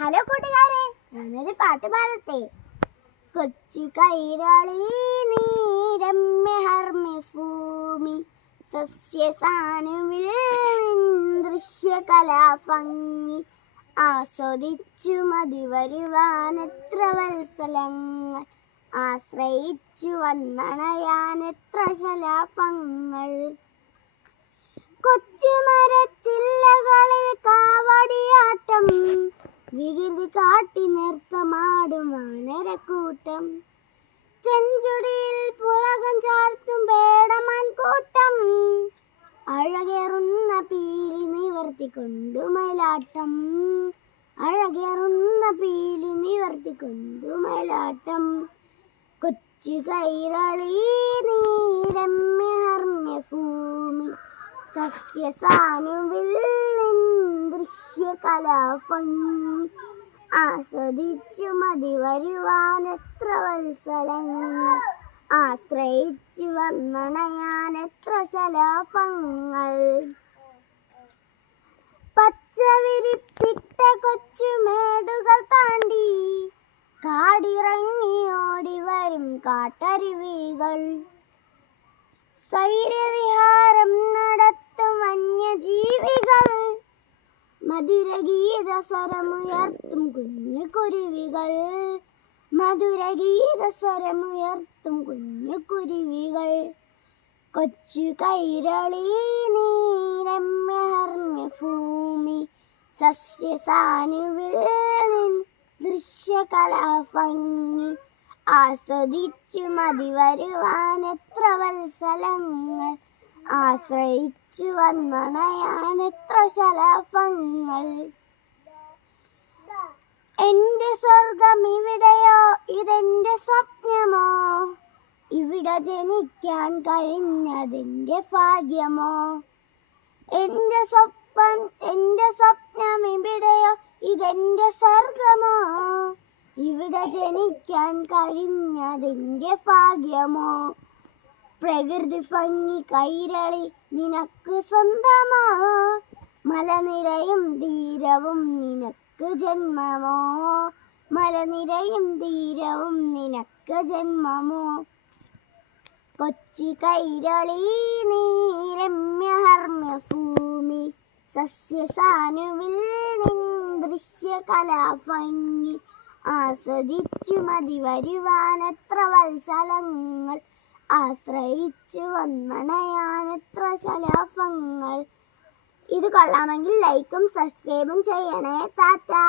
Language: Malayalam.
ഹലോ കൂട്ടുകാരെ, ഞാനൊരു പാട്ട് പാടട്ടെ. കൊച്ചു കൈരളി നീ രമ്യഹർമ്മ്യഭൂമി സസ്യസാനുവിൽ ദൃശ്യകലാഭംഗി ആസ്വദിച്ചു മതി വരുവാനെത്ര വത്സലങ്ങൾ ആശ്രയിച്ചു വന്നണയാനെത്ര ശലാഭങ്ങൾ. കൊച്ചുമരച്ചില്ലകളിൽ കാവടിയാട്ടം വികൃതി കാട്ടി നൃത്തമാടും വാനരക്കൂട്ടം. ചെഞ്ചുടിയിൽ പുളകം ചാർത്തും പേടമാൻകൂട്ടം. അഴകേറുന്ന പീലി നിവർത്തിക്കൊണ്ടു മയിലാട്ടം. അഴകേറുന്ന പീലി നിവർത്തിക്കൊണ്ടു മയിലാട്ടം. കൊച്ചു കൈരളി നീ രമ്യഹർമ്മ്യഭൂമി സസ്യസാനുവിൽ ദൃശ്യകലാഭംഗി ആസ്വദിച്ചു മതി വരുവാനെത്ര വത്സലങ്ങൾ ആശ്രയിച്ചു വന്നണയാനെത്ര ശലാഭങ്ങൾ. പച്ചവിരിപ്പിട്ട കൊച്ചുമേടുകൾ താണ്ടി കാടിറങ്ങി ഓടി വരും കാട്ടരുവികൾ. സ്വൈരവിഹാരം നടത്തും വന്യജീവികൾ. മധുരഗീതസ്വരമുയർത്തും കുഞ്ഞു കുരുവികൾ. മധുരഗീതസ്വരമുയർത്തും കുഞ്ഞു കുരുവികൾ. കൊച്ചു കൈരളി നീ രമ്യഹർമ്മ്യഭൂമി സസ്യസാനുവിൽ ദൃശ്യകലാഭംഗി ആസ്വദിച്ചു മതി വരുവാനെത്ര വത്സലങ്ങൾ ആശ്രയിച്ചു വന്നണയാനെത്ര ശലാഭങ്ങൾ. എന്റെ സ്വർഗം ഇവിടെയോ ഇതെന്റെ സ്വപ്നമോ? ഇവിടെ ജനിക്കാൻ കഴിഞ്ഞതെന്റെ ഭാഗ്യമോ? എന്റെ സ്വപ്നം ഇവിടെയോ ഇതെന്റെ സ്വർഗമോ? ഇവിടെ ജനിക്കാൻ കഴിഞ്ഞതെന്റെ ഭാഗ്യമോ? പ്രകൃതി ഭംഗി കൈരളി നിനക്ക് സ്വന്തമോ? മലനിരയും തീരവും നിനക്ക് ജന്മമോ? മലനിരയും തീരവും നിനക്ക് ജന്മമോ? കൊച്ചു കൈരളി നീ രമ്യഹർമ്മ്യഭൂമി സസ്യസാനുവിൽ ദൃശ്യകലാഭംഗി ആസ്വദിച്ചു മതി വരുവാനെത്ര വത്സലങ്ങൾ ആശ്രയിച്ചു വന്നണയാനെത്ര ശലാഭങ്ങൾ. ഇത് കൊള്ളാമെങ്കിൽ ലൈക്കും സബ്സ്ക്രൈബും ചെയ്യണേ. ടാറ്റാ.